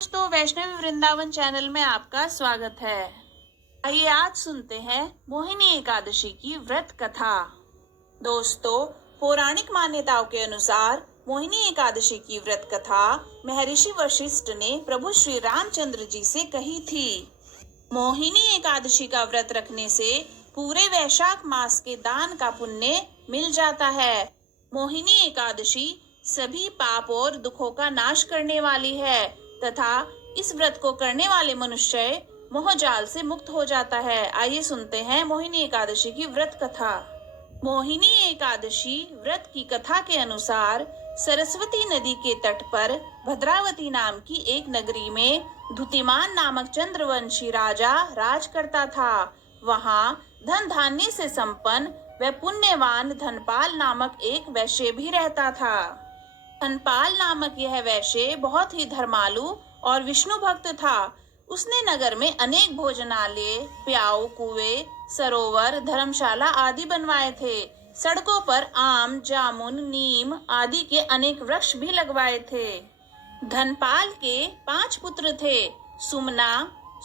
दोस्तों, वैष्णवी वृंदावन चैनल में आपका स्वागत है। आइए आज सुनते हैं मोहिनी एकादशी की व्रत कथा। दोस्तों, पौराणिक मान्यताओं के अनुसार मोहिनी एकादशी की व्रत कथा महर्षि वशिष्ठ ने प्रभु श्री रामचंद्र जी से कही थी। मोहिनी एकादशी का व्रत रखने से पूरे वैशाख मास के दान का पुण्य मिल जाता है। मोहिनी एकादशी सभी पाप और दुखों का नाश करने वाली है तथा इस व्रत को करने वाले मनुष्य मोहजाल से मुक्त हो जाता है। आइए सुनते हैं मोहिनी एकादशी की व्रत कथा। मोहिनी एकादशी व्रत की कथा के अनुसार सरस्वती नदी के तट पर भद्रावती नाम की एक नगरी में धुतिमान नामक चंद्रवंशी राजा राज करता था। वहाँ धन धान्य से संपन्न व पुण्यवान धनपाल नामक एक वैश्य भी रहता था। धनपाल नामक यह वैश्य बहुत ही धर्मालु और विष्णु भक्त था। उसने नगर में अनेक भोजनालय, प्याऊ, कुएं, सरोवर, धर्मशाला आदि बनवाए थे। सड़कों पर आम, जामुन, नीम आदि के अनेक वृक्ष भी लगवाए थे। धनपाल के 5 पुत्र थे, सुमना,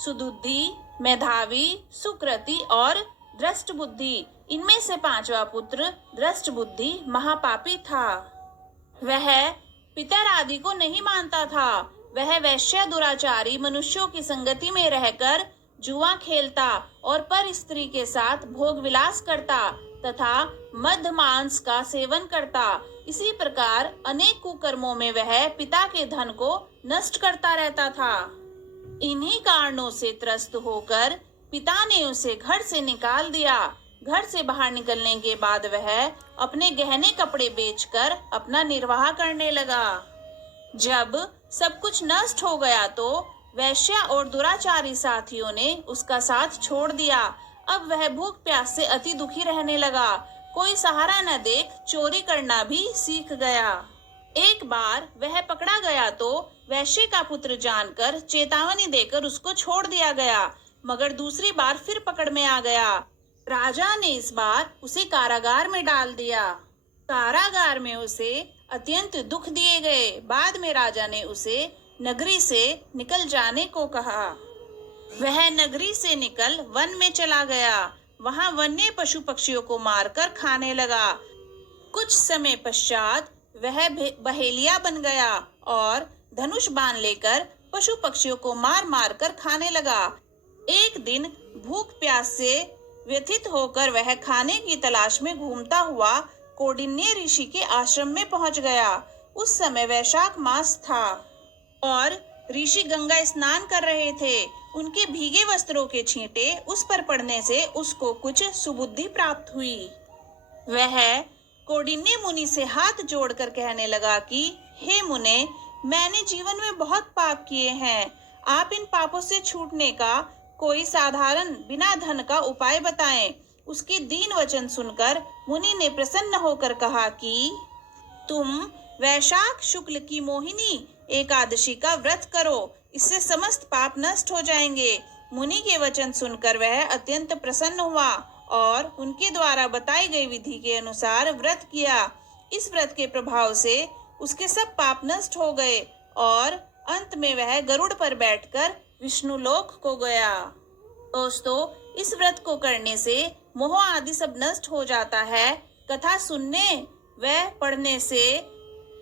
सुदुद्धि, मेधावी, सुकृति और दृष्टबुद्धि। इनमें से 5वां पुत्र दृष्टबुद्धि महापापी था। वह पितर आदि को नहीं मानता था। वह वैश्य दुराचारी मनुष्यों की संगति में रहकर जुआ खेलता और पर स्त्री के साथ भोग विलास करता तथा मद मांस का सेवन करता। इसी प्रकार अनेक कुकर्मों में वह पिता के धन को नष्ट करता रहता था। इन्हीं कारणों से त्रस्त होकर पिता ने उसे घर से निकाल दिया। घर से बाहर निकलने के बाद वह अपने गहने कपड़े बेचकर अपना निर्वाह करने लगा। जब सब कुछ नष्ट हो गया तो वैश्य और दुराचारी साथियों ने उसका साथ छोड़ दिया। अब वह भूख प्यास से अति दुखी रहने लगा। कोई सहारा न देख चोरी करना भी सीख गया। एक बार वह पकड़ा गया तो वैश्य का पुत्र जानकर चेतावनी देकर उसको छोड़ दिया गया, मगर दूसरी बार फिर पकड़ में आ गया। राजा ने इस बार उसे कारागार में डाल दिया। कारागार में उसे अत्यंत दुख दिए गए। बाद में राजा ने उसे नगरी से निकल जाने को कहा। वह नगरी से निकल वन में चला गया। वहां वन्य पशु पक्षियों को मारकर खाने लगा। कुछ समय पश्चात वह बहेलिया बन गया और धनुष बाण लेकर पशु पक्षियों को मार मार कर खाने लगा। एक दिन भूख प्यास से व्यथित होकर वह खाने की तलाश में घूमता हुआ कौंडिन्य ऋषि के आश्रम में पहुंच गया। उस समय वैशाख मास था और ऋषि गंगा स्नान कर रहे थे। उनके भीगे वस्त्रों के छींटे उस पर पड़ने से उसको कुछ सुबुद्धि प्राप्त हुई। वह कौंडिन्य मुनि से हाथ जोड़कर कहने लगा कि हे मुने, मैंने जीवन में बहुत पाप किए हैं। आप इन पापों से छूटने का कोई साधारण बिना धन का उपाय बताएं। उसके दीन वचन सुनकर मुनि ने प्रसन्न होकर कहा कि तुम वैशाख शुक्ल की मोहिनी एकादशी का व्रत करो, इससे समस्त पाप नष्ट हो जाएंगे। मुनि के वचन सुनकर वह अत्यंत प्रसन्न हुआ और उनके द्वारा बताई गई विधि के अनुसार व्रत किया। इस व्रत के प्रभाव से उसके सब पाप नष्ट हो गए और अंत में वह गरुड़ पर बैठकर विष्णु लोक को गया। दोस्तों, इस व्रत को करने से मोह आदि सब नष्ट हो जाता है। कथा सुनने व पढ़ने से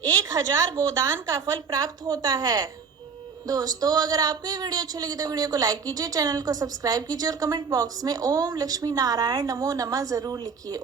1000 गोदान का फल प्राप्त होता है। दोस्तों, अगर आपको ये वीडियो अच्छी लगी तो वीडियो को लाइक कीजिए, चैनल को सब्सक्राइब कीजिए और कमेंट बॉक्स में ओम लक्ष्मी नारायण नमो नमः जरूर लिखिए।